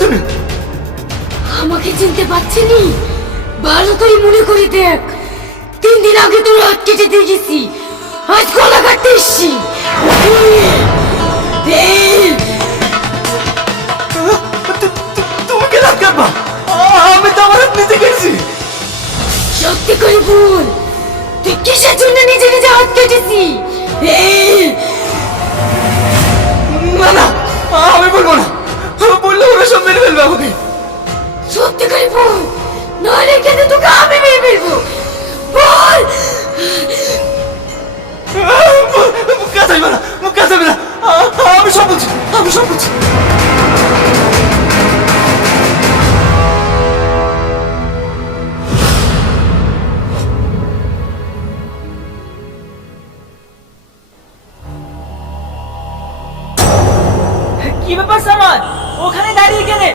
তুমি? আমাকে চিনতে পারছিনি? ভালো করে মনে করে দেখ, 3 দিন আগে তোর হাত কেটে দিয়ে গেছি, আজ গলা কাটতে এসছি। তুমি কে হাত কাটবা? আমি তো আমার হাত নিজে কেটেছি। সত্যি করে বল, তুই কিসের জন্য নিজে নিজে হাত কেটেছি? না না, আমি বলবো না। বললে ওরা সব মেরে ফেলবে আমাকে। সত্যি করে বল, নাহলে কিন্তু তোকে আমি মেরে ফেলবো। বল। মুখ কাঁচাইবে না, মুখ কাঁচাইবে না। আমি সব বলছি, আমি সব বলছি। কি ব্যাপার সামান? ওখানে দাঁড়িয়ে